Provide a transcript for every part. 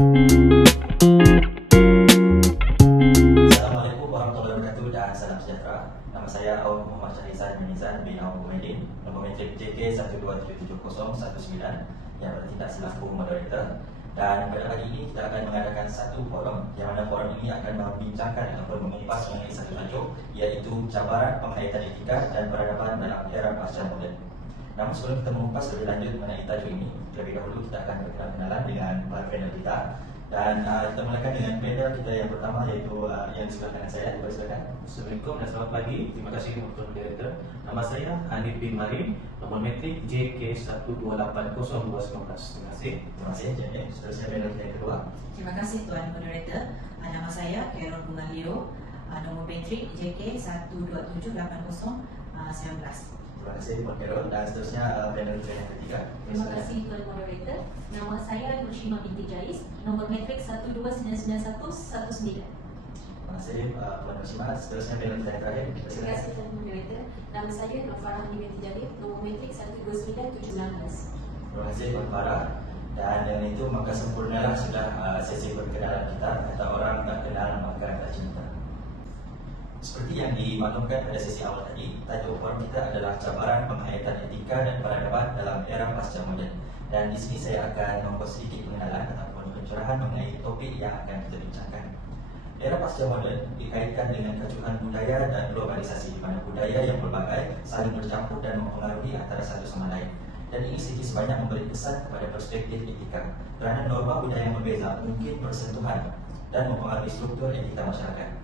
Assalamualaikum warahmatullahi wabarakatuh dan salam sejahtera. Nama saya Awang Muhammad Syahrizan Menizan bin Awang Kumedin, nombor metrik JK1277019 yang bertindak selaku moderator. Dan pada hari ini kita akan mengadakan satu forum yang mana forum ini akan membincangkan ataupun mengupas mengenai satu tajuk, iaitu cabaran penghayatan etika dan peradaban dalam era pasca moden. Namun sebelum kita mengupas lebih lanjut mengenai tajuk ini, terlebih dahulu kita akan berkenalan dengan para panel kita. Dan kita mulakan dengan panel kita yang pertama, iaitu yang di sebelah kanan saya. Silakan. Assalamualaikum dan selamat pagi. Terima kasih untuk moderator. Nama saya Hanif bin Marin, nombor metrik JK1280219. Terima kasih. Terima kasih. Jadi, seterusnya panel kita yang kedua. Terima kasih Tuan Moderator. Nama saya Carol Bunga Leo, nombor metrik JK1278019. Terima kasih Puan Carol. Dan seterusnya panel kita yang ketiga. Terima kasih Tuan Moderator. Nama saya Nushima binti Jais, nombor metrik 1299119. Terima kasih Puan Nushima. Seterusnya panel kita yang terakhir. Terima kasih Tuan Moderator. Nama saya Nur Farahani binti Jalil, nombor metrik 12917. Terima kasih Puan Farah. Dan dengan itu maka sempurnalah sudah sesi perkenalan kita. Kata orang tak kenal maka tak cinta. Seperti yang dimaklumkan pada sesi awal tadi, tajuk forum kita adalah cabaran penghayatan etika dan peradaban dalam era pasca moden. Dan di sini saya akan membuat sedikit pengenalan ataupun pencerahan mengenai topik yang akan kita bincangkan. Era pasca moden dikaitkan dengan kecuhan budaya dan globalisasi, di mana budaya yang berbagai saling bercampur dan mempengaruhi antara satu sama lain. Dan ini sedikit sebanyak memberi kesan kepada perspektif etika, kerana norma budaya yang berbeza mungkin bersentuhan dan mempengaruhi struktur etika masyarakat.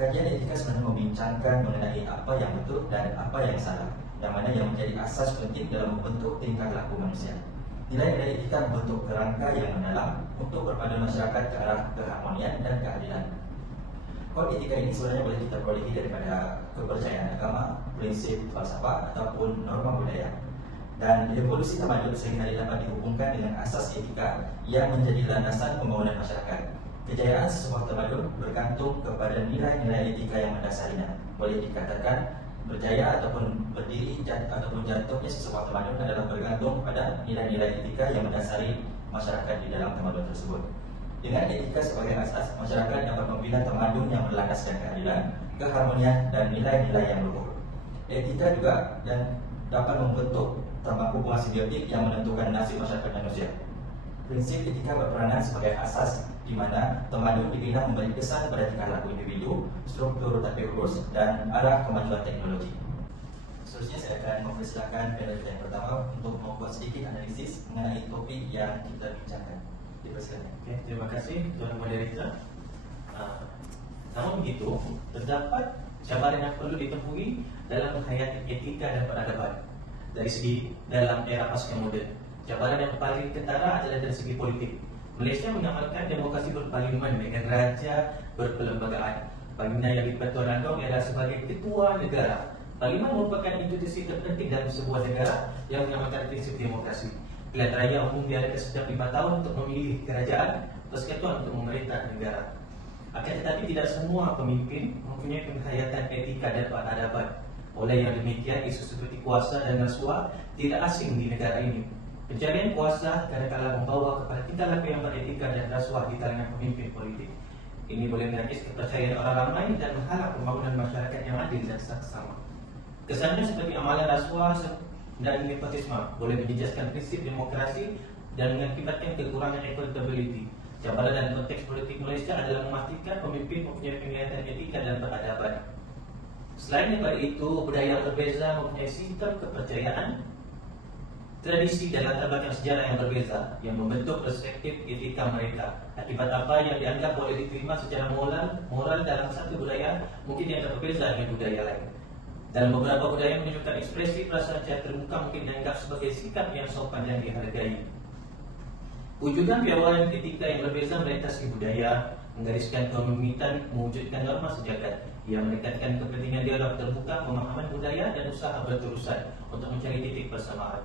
Kajian etika sebenarnya membincangkan mengenai apa yang betul dan apa yang salah, yang mana yang menjadi asas penting dalam membentuk tingkah laku manusia. Nilai-nilai etika membentuk kerangka yang mendalam untuk perpaduan masyarakat ke arah keharmonian dan keadilan. Kod etika ini sebenarnya boleh kita perolehi daripada kepercayaan agama, prinsip falsafah ataupun norma budaya. Dan evolusi tamadun seringkali dapat dihubungkan dengan asas etika yang menjadi landasan pembangunan masyarakat. Kejayaan sesebuah tamadun bergantung kepada nilai-nilai etika yang mendasarinya. Boleh dikatakan berjaya ataupun berdiri ataupun jatuhnya sesebuah tamadun adalah bergantung pada nilai-nilai etika yang mendasari masyarakat di dalam tamadun tersebut. Dengan etika sebagai asas, masyarakat dapat membina tamadun yang berlandaskan keadilan, keharmonian dan nilai-nilai yang luhur. Etika juga dan dapat membentuk tambang hubungan simbiotik yang menentukan nasib masyarakat manusia. Prinsip etika berperanan sebagai asas di mana tamadun dibina memberi kesan pada tingkah laku individu, struktur tata urus dan arah kemajuan teknologi. Seterusnya saya akan mempersilakan panel kita yang pertama untuk membuat sedikit analisis mengenai topik yang kita bincangkan. Dipersilakan. Oke, terima kasih Tuan Moderator. Namun begitu, terdapat cabaran yang perlu ditemui dalam menghayati etika dan peradaban dari segi dalam era pasca moden. Cabaran yang paling ketara adalah dari segi politik. Malaysia mengamalkan demokrasi berparlimen dengan raja berperlembagaan. Pimpinan yang dipertuan landong ialah sebagai ketua negara. Parlimen merupakan institusi terpenting dalam sebuah negara yang mengamalkan prinsip demokrasi. Pilihan raya umum diadakan setiap 5 tahun untuk memilih kerajaan, persekutuan untuk memerintah negara. Akan tetapi tidak semua pemimpin mempunyai penghayatan etika dan peradaban. Oleh yang demikian, isu seperti kuasa dan rasuah tidak asing di negara ini. Pencarian kuasa kadang-kadang membawa kepada tingkah laku yang beretika dan rasuah di kalangan pemimpin politik. Ini boleh menangis kepercayaan orang ramai dan menghalang pembangunan masyarakat yang adil dan saksama. Kesannya seperti amalan rasuah dan nepotisme boleh menjejaskan prinsip demokrasi dan mengakibatkan kekurangan accountability. Cabaran dalam konteks politik Malaysia adalah memastikan pemimpin mempunyai penglihatan etika dan peradaban. Selain daripada itu, budaya yang berbeza mempunyai sistem kepercayaan, tradisi dan latar belakang sejarah yang berbeza yang membentuk perspektif etika mereka. Akibat apa yang dianggap boleh diterima secara moral dalam satu budaya mungkin dianggap berbeza dengan budaya lain. Dalam beberapa budaya menunjukkan ekspresi perasaan secara terbuka mungkin dianggap sebagai sikap yang sopan dan dihargai. Wujudan piawaian etika yang berbeza melintasi budaya, menggariskan komunitas, mewujudkan norma sejagat yang meningkatkan kepentingan dialog terbuka, pemahaman budaya dan usaha berterusan untuk mencari titik persamaan.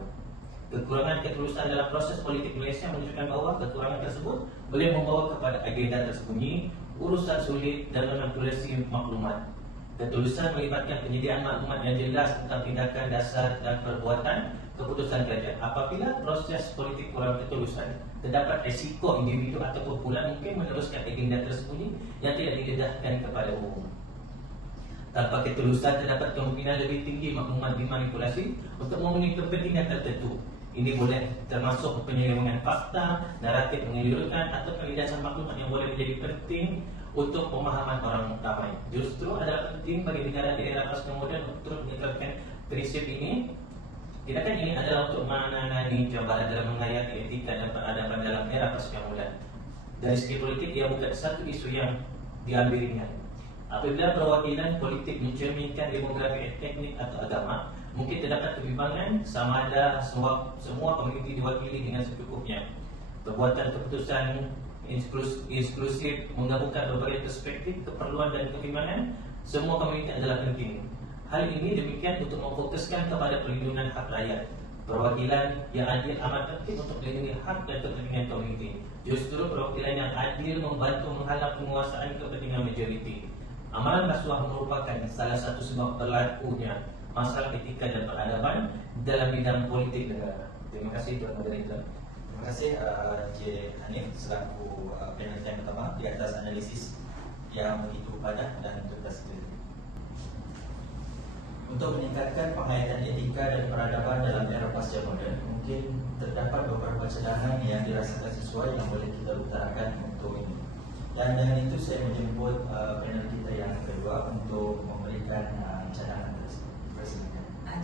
Kekurangan ketulusan dalam proses politik Malaysia menunjukkan bahawa kekurangan tersebut boleh membawa kepada agenda tersembunyi, urusan sulit dan manipulasi maklumat. Ketulusan melibatkan penyediaan maklumat yang jelas tentang tindakan dasar dan perbuatan keputusan kerajaan. Apabila proses politik kurang ketulusan, terdapat risiko individu atau kumpulan mungkin meneruskan agenda tersembunyi yang tidak didedahkan kepada umum. Tanpa ketulusan, terdapat kemungkinan lebih tinggi maklumat dimanipulasi untuk memenuhi kepentingan tertentu. Ini boleh termasuk penyelewengan fakta, naratif mengelirukan, atau kalidasan maklumat yang boleh menjadi penting untuk pemahaman orang ramai. Justru adalah penting bagi negara di era pasca moden untuk menerapkan prinsip ini. Tindakan ini adalah untuk menangani cabaran dalam menghayati etika dan peradaban dalam era pasca moden. Dari segi politik, ia bukan satu isu yang diambil ringan. Apabila perwakilan politik mencerminkan demografi etnik atau agama, mungkin terdapat kebimbangan sama ada semua komuniti diwakili dengan secukupnya. Perbuatan keputusan inklusif menggabungkan berbagai perspektif, keperluan dan kebimbangan semua komuniti adalah penting. Hal ini demikian untuk memfokuskan kepada perlindungan hak rakyat. Perwakilan yang adil amat penting untuk melindungi hak dan kepentingan komuniti. Justru perwakilan yang adil membantu menghalang penguasaan kepentingan majoriti. Amalan rasuah merupakan salah satu sebab berlakunya masalah etika dan peradaban dalam bidang politik negara. Terima kasih Tuan Moderator. Terima kasih Encik Hanif selaku panel yang pertama di atas analisis yang begitu padat dan tuntas itu. Untuk meningkatkan penghayatan etika dan peradaban dalam era pasca moden, mungkin terdapat beberapa cadangan yang dirasakan sesuai yang boleh kita utarakan untuk ini. Dan dengan itu saya menjemput panel kita yang kedua untuk memberikan cadangan tersebut.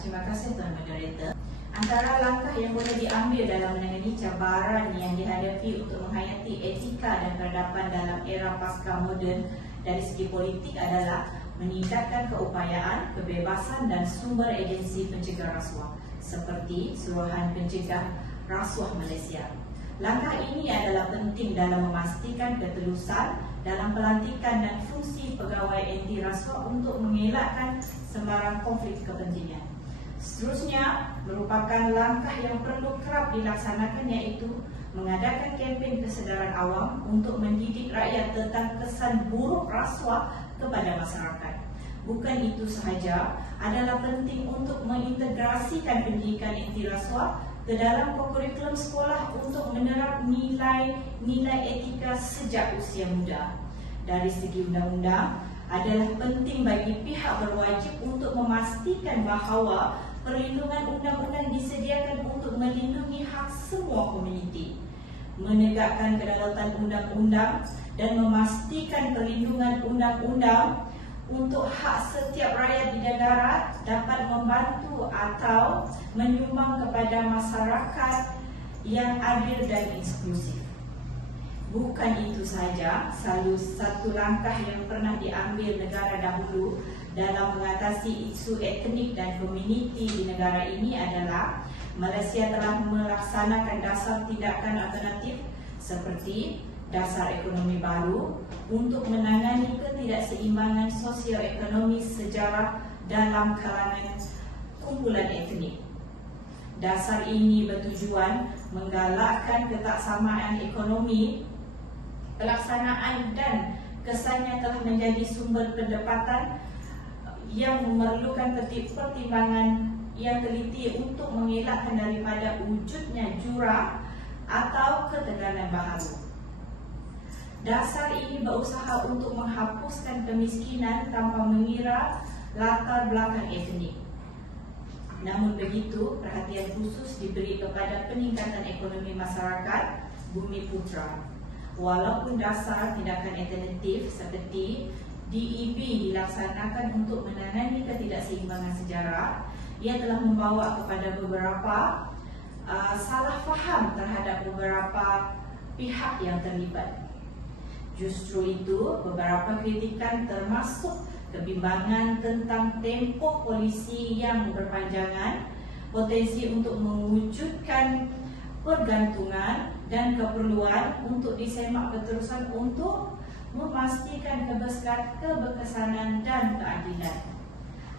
Terima kasih Tuan Moderator. Antara langkah yang boleh diambil dalam menangani cabaran yang dihadapi untuk menghayati etika dan peradaban dalam era pasca moden dari segi politik adalah meningkatkan keupayaan, kebebasan dan sumber agensi pencegah rasuah seperti Suruhan Pencegah Rasuah Malaysia. Langkah ini adalah penting dalam memastikan ketelusan dalam pelantikan dan fungsi pegawai anti rasuah untuk mengelakkan sembarang konflik kepentingan. Seterusnya, merupakan langkah yang perlu kerap dilaksanakan iaitu mengadakan kempen kesedaran awam untuk mendidik rakyat tentang kesan buruk rasuah kepada masyarakat. Bukan itu sahaja, adalah penting untuk mengintegrasikan pendidikan anti rasuah ke dalam kurikulum sekolah untuk menerap nilai etika sejak usia muda. Dari segi undang-undang, adalah penting bagi pihak berwajib untuk memastikan bahawa perlindungan undang-undang disediakan untuk melindungi hak semua komuniti, menegakkan kedaulatan undang-undang dan memastikan perlindungan undang-undang untuk hak setiap rakyat di negara dapat membantu atau menyumbang kepada masyarakat yang adil dan inklusif. Bukan itu sahaja, salah satu langkah yang pernah diambil negara dahulu dalam mengatasi isu etnik dan komuniti di negara ini adalah Malaysia telah melaksanakan dasar tindakan alternatif seperti dasar ekonomi baru untuk menangani ketidakseimbangan sosioekonomi sejarah dalam kalangan kumpulan etnik. Dasar ini bertujuan menggalakkan ketaksamaan ekonomi. Pelaksanaan dan kesannya telah menjadi sumber pendapatan yang memerlukan pertimbangan yang teliti untuk mengelakkan daripada wujudnya jurang atau ketegangan baharu. Dasar ini berusaha untuk menghapuskan kemiskinan tanpa mengira latar belakang etnik. Namun begitu, perhatian khusus diberi kepada peningkatan ekonomi masyarakat Bumi Putra. Walaupun dasar tindakan alternatif seperti DEB dilaksanakan untuk menangani ketidakseimbangan sejarah, ia telah membawa kepada beberapa salah faham terhadap beberapa pihak yang terlibat. Justru itu, beberapa kritikan termasuk kebimbangan tentang tempoh polisi yang berpanjangan, potensi untuk mewujudkan pergantungan dan keperluan untuk disemak keterusan untuk memastikan keberkesanan dan keadilan.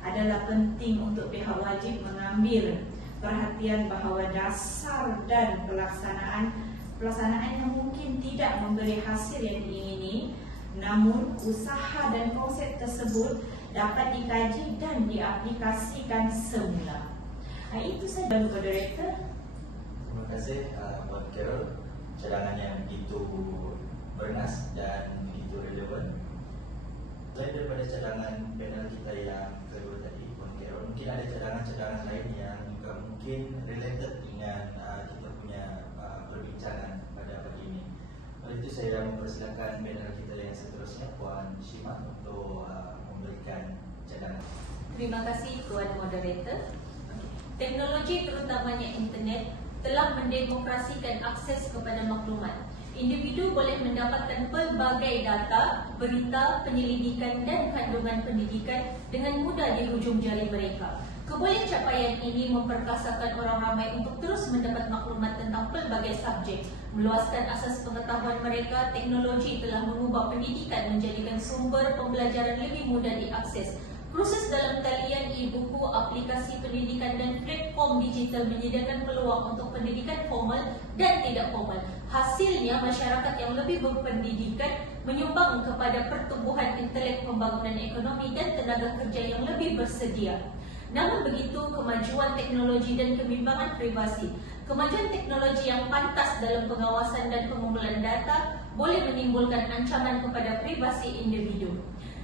Adalah penting untuk pihak wajib mengambil perhatian bahawa dasar dan pelaksanaan yang mungkin tidak memberi hasil yang diingini, namun usaha dan konsep tersebut dapat dikaji dan diaplikasikan semula. Itu saja moderator. Terima kasih Puan Carol. Cadangan yang begitu bernas dan begitu relevan. Selain daripada cadangan panel kita yang kedua tadi, Puan Carol, mungkin ada cadangan-cadangan lain yang juga mungkin related dengan kita punya perbincangan pada pagi ini. Oleh itu saya mempersilakan panel kita yang seterusnya, Puan Shima, untuk memberikan cadangan. Terima kasih Tuan Moderator. Teknologi terutamanya internet telah mendemokrasikan akses kepada maklumat. Individu boleh mendapatkan pelbagai data, berita, penyelidikan dan kandungan pendidikan dengan mudah di hujung jari mereka. Keboleh capaian ini memperkasakan orang ramai untuk terus mendapat maklumat tentang pelbagai subjek. Meluaskan asas pengetahuan mereka, teknologi telah mengubah pendidikan menjadikan sumber pembelajaran lebih mudah diakses. Proses dalam talian e-buku, aplikasi pendidikan dan platform digital menyediakan peluang untuk pendidikan formal dan tidak formal. Hasilnya, masyarakat yang lebih berpendidikan menyumbang kepada pertumbuhan intelek, pembangunan ekonomi dan tenaga kerja yang lebih bersedia. Namun begitu, kemajuan teknologi dan kebimbangan privasi. Kemajuan teknologi yang pantas dalam pengawasan dan pengumpulan data boleh menimbulkan ancaman kepada privasi individu.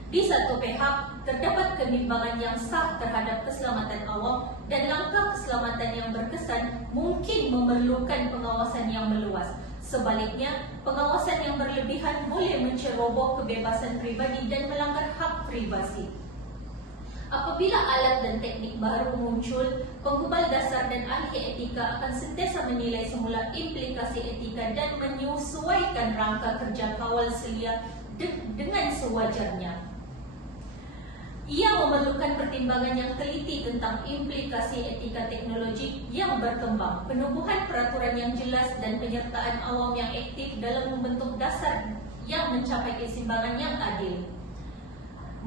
Di satu pihak, terdapat kebimbangan yang sah terhadap keselamatan awam dan langkah keselamatan yang berkesan mungkin memerlukan pengawasan yang meluas. Sebaliknya, pengawasan yang berlebihan boleh menceroboh kebebasan pribadi dan melanggar hak privasi. Apabila alat dan teknik baru muncul, penghubal dasar dan ahli etika akan sentiasa menilai semula implikasi etika dan menyesuaikan rangka kerja kawal selia dengan sewajarnya. Ia memerlukan pertimbangan yang teliti tentang implikasi etika teknologi yang berkembang, penubuhan peraturan yang jelas dan penyertaan awam yang aktif dalam membentuk dasar yang mencapai keseimbangan yang adil.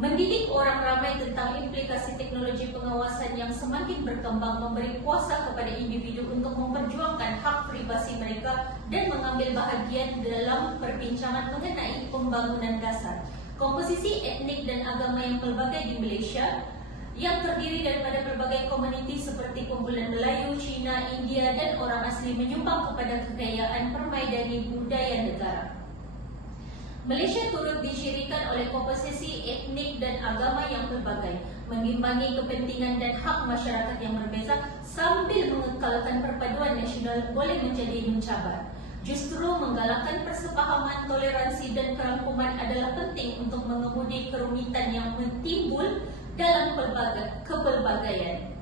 Mendidik orang ramai tentang implikasi teknologi pengawasan yang semakin berkembang memberi kuasa kepada individu untuk memperjuangkan hak privasi mereka dan mengambil bahagian dalam perbincangan mengenai pembangunan dasar. Komposisi etnik dan agama yang pelbagai di Malaysia yang terdiri daripada pelbagai komuniti seperti kumpulan Melayu, Cina, India dan orang asli menyumbang kepada kekayaan permaidani budaya negara. Malaysia turut dicirikan oleh komposisi etnik dan agama yang pelbagai, mengimbangi kepentingan dan hak masyarakat yang berbeza sambil mengekalkan perpaduan nasional boleh menjadi mencabar. Justru menggalakkan persepahaman, toleransi dan kerangkuman adalah penting untuk mengemudi kerumitan yang timbul dalam kepelbagaian.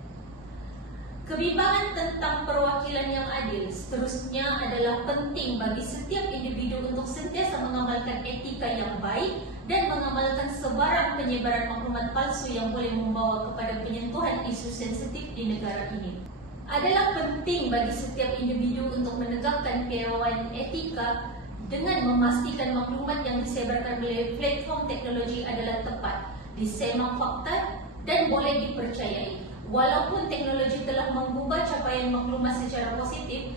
Kebimbangan tentang perwakilan yang adil seterusnya adalah penting bagi setiap individu untuk sentiasa mengamalkan etika yang baik dan mengamalkan sebarang penyebaran maklumat palsu yang boleh membawa kepada penyentuhan isu sensitif di negara ini. Adalah penting bagi setiap individu untuk menegakkan piawaian etika dengan memastikan maklumat yang disebarkan melalui platform teknologi adalah tepat, disemak fakta dan boleh dipercayai. Walaupun teknologi telah mengubah capaian maklumat secara positif,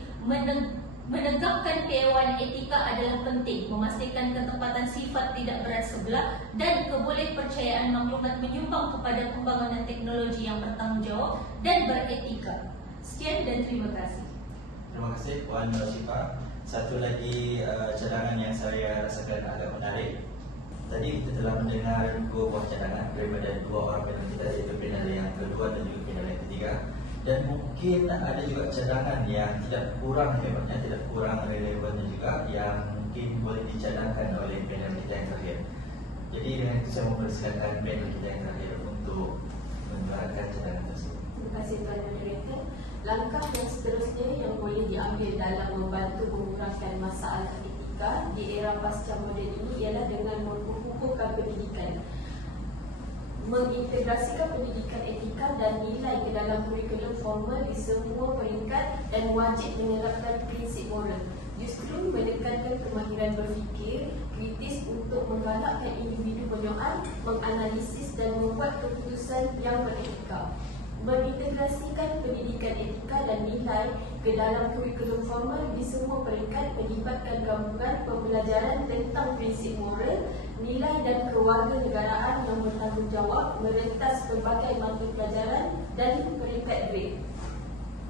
menegakkan piawaian etika adalah penting, memastikan ketepatan sifat tidak berat sebelah dan kebolehpercayaan maklumat menyumbang kepada pembangunan teknologi yang bertanggungjawab dan beretika. Sekian dan terima kasih. Terima kasih Puan Roshifa. Satu lagi cadangan yang saya rasakan agak menarik. Tadi kita telah mendengar dua buah cadangan daripada dua orang panel kita, iaitu panel yang kedua dan juga panel yang ketiga. Dan mungkin ada juga cadangan yang tidak kurang hebatnya, tidak kurang relevannya juga, yang mungkin boleh dicadangkan oleh panel kita yang terakhir. Jadi dengan itu saya mempersilakan panel kita yang terakhir untuk menyuarakan cadangan tersebut. Terima kasih Tuan Moderator. Langkah yang seterusnya yang boleh diambil dalam membantu mengurangkan masalah etika di era pasca moden ini ialah dengan mengukuhkan pendidikan, mengintegrasikan pendidikan etika dan nilai ke dalam kurikulum formal di semua peringkat dan wajib menerapkan prinsip moral. Justru menekankan kemahiran berfikir kritis untuk menggalakkan individu menyoal, menganalisis dan membuat keputusan yang beretika. Mengintegrasikan pendidikan etika dan nilai ke dalam kurikulum formal di semua peringkat melibatkan gabungan pembelajaran tentang prinsip moral, nilai dan kewarganegaraan yang bertanggungjawab merentas pelbagai mata pelajaran dan peringkat grade.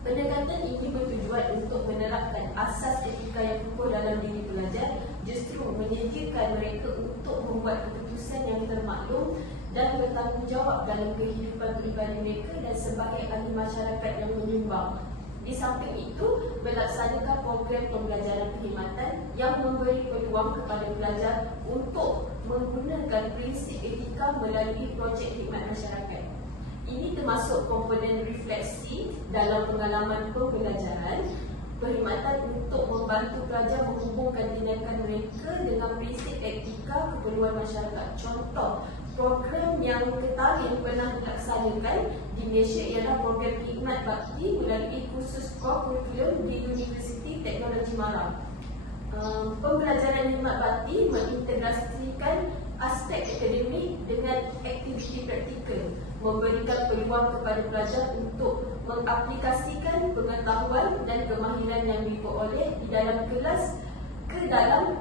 Pendekatan ini bertujuan untuk menerapkan asas etika yang kukuh dalam diri pelajar, justru menyediakan mereka untuk membuat keputusan yang termaklum dan bertanggungjawab dalam kehidupan peribadi mereka dan sebagai ahli masyarakat yang menyumbang. Di samping itu, melaksanakan program pembelajaran perkhidmatan yang memberi peluang kepada pelajar untuk menggunakan prinsip etika melalui projek khidmat masyarakat. Ini termasuk komponen refleksi dalam pengalaman pembelajaran, perkhidmatan untuk membantu pelajar menghubungkan tindakan mereka dengan prinsip etika keperluan masyarakat. Contoh, program yang ketahui pernah dilaksanakan di Malaysia ialah program khidmat bakti melalui kursus core curriculum di Universiti Teknologi Malang. Pembelajaran khidmat bakti mengintegrasikan aspek akademik dengan aktiviti praktikal, memberikan peluang kepada pelajar untuk mengaplikasikan pengetahuan dan kemahiran yang diperoleh di dalam kelas ke dalam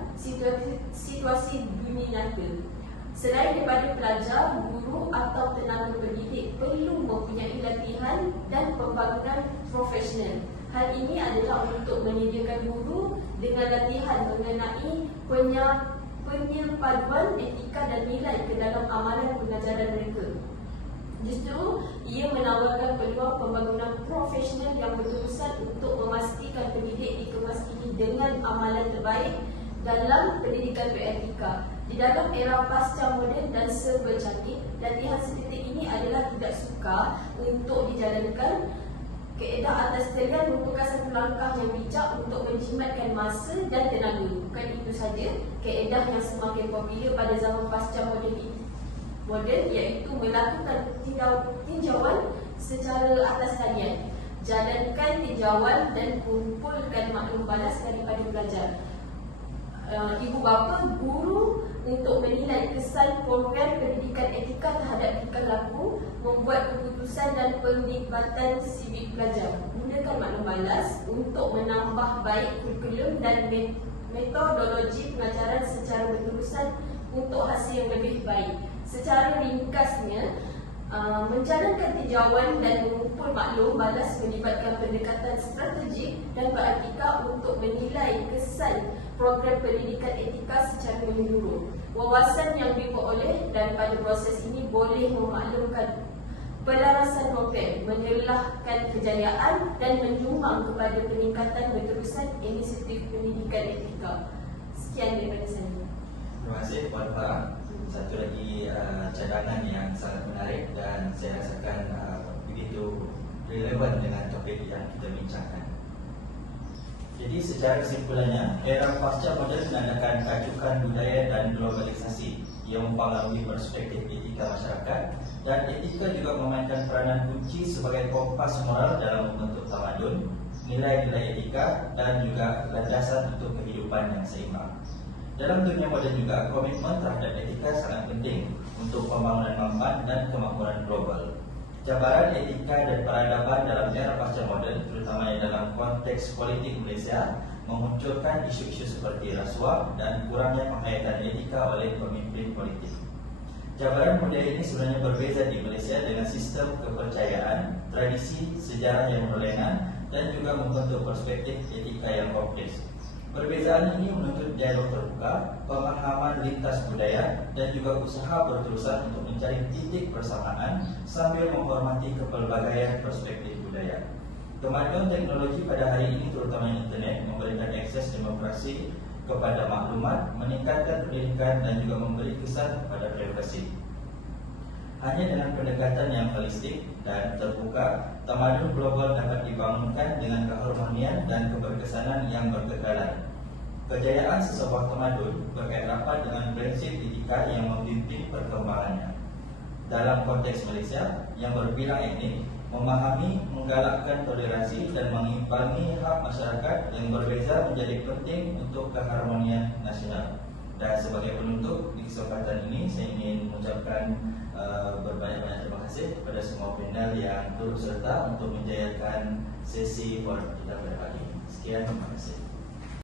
situasi dunia nyata. Selain daripada pelajar, guru atau tenaga pendidik perlu mempunyai latihan dan pembangunan profesional. Hal ini adalah untuk menyediakan guru dengan latihan mengenai penyepaduan etika dan nilai ke dalam amalan pengajaran mereka. Justru, ia menawarkan peluang pembangunan profesional yang berterusan untuk memastikan pendidik dikemas ini dengan amalan terbaik dalam pendidikan beretika. Di dalam era pasca moden dan serba canggih, latihan seperti ini adalah tidak sukar untuk dijalankan. Kaedah atas talian merupakan satu langkah yang bijak untuk menjimatkan masa dan tenaga. Bukan itu saja, kaedah yang semakin popular pada zaman pasca moden iaitu melakukan tinjauan secara atas talian. Jalankan tinjauan dan kumpulkan maklum balas daripada pelajar. Ibu bapa, guru untuk menilai kesan program pendidikan etika terhadap tingkah laku, membuat keputusan dan penglibatan sivik pelajar. Gunakan maklum balas untuk menambah baik kurikulum dan metodologi pengajaran secara berterusan untuk hasil yang lebih baik. Secara ringkasnya, menjalankan tinjauan dan mengumpul maklum balas melibatkan pendekatan strategik dan beretika untuk menilai kesan program pendidikan etika secara menyeluruh. Wawasan yang diperoleh daripada proses ini boleh memaklumkan pelarasan program, menyelahkan kejayaan dan menyumbang kepada peningkatan berterusan inisiatif pendidikan etika. Sekian daripada saya. Terima kasih Puan Farah. Satu lagi cadangan yang sangat menarik dan saya rasakan begitu relevan dengan topik yang kita bincangkan. Jadi secara kesimpulannya, era pasca moden menandakan kacukan budaya dan globalisasi yang mempengaruhi perspektif etika masyarakat, dan etika juga memainkan peranan kunci sebagai kompas moral dalam membentuk tamadun, nilai-nilai etika dan juga landasan untuk kehidupan yang seimbang. Dalam dunia moden juga, komitmen terhadap etika sangat penting untuk pembangunan mampan dan kemakmuran global. Cabaran etika dan peradaban dalam era pasca moden, terutama dalam konteks politik Malaysia, memunculkan isu-isu seperti rasuah dan kurangnya penghayatan etika oleh pemimpin politik. Cabaran budaya ini sebenarnya berbeza di Malaysia dengan sistem kepercayaan, tradisi, sejarah yang berlainan dan juga membentuk perspektif etika yang kompleks. Perbezaan ini menuntut dialog terbuka, pemahaman lintas budaya dan juga usaha berterusan untuk mencari titik persamaan sambil menghormati kepelbagaian perspektif budaya. Kemajuan teknologi pada hari ini, terutama internet, memberikan akses demokrasi kepada maklumat, meningkatkan pendidikan dan juga memberi kesan kepada privasi. Hanya dengan pendekatan yang holistik dan terbuka, tamadun global dapat dibangunkan dengan keharmonian dan keberkesanan yang berkekalan. Kejayaan sesebuah tamadun berkait rapat dengan prinsip etika yang membimbing perkembangannya. Dalam konteks Malaysia yang berbilang etnik, memahami, menggalakkan toleransi dan mengimbangi hak masyarakat yang berbeza menjadi penting untuk keharmonian nasional. Dan sebagai penutup di kesempatan ini, saya ingin mengucapkan berbanyak-banyak terima kasih kepada semua panel yang turut serta untuk menjayakan sesi for kita pada pagi ini. Sekian, terima kasih.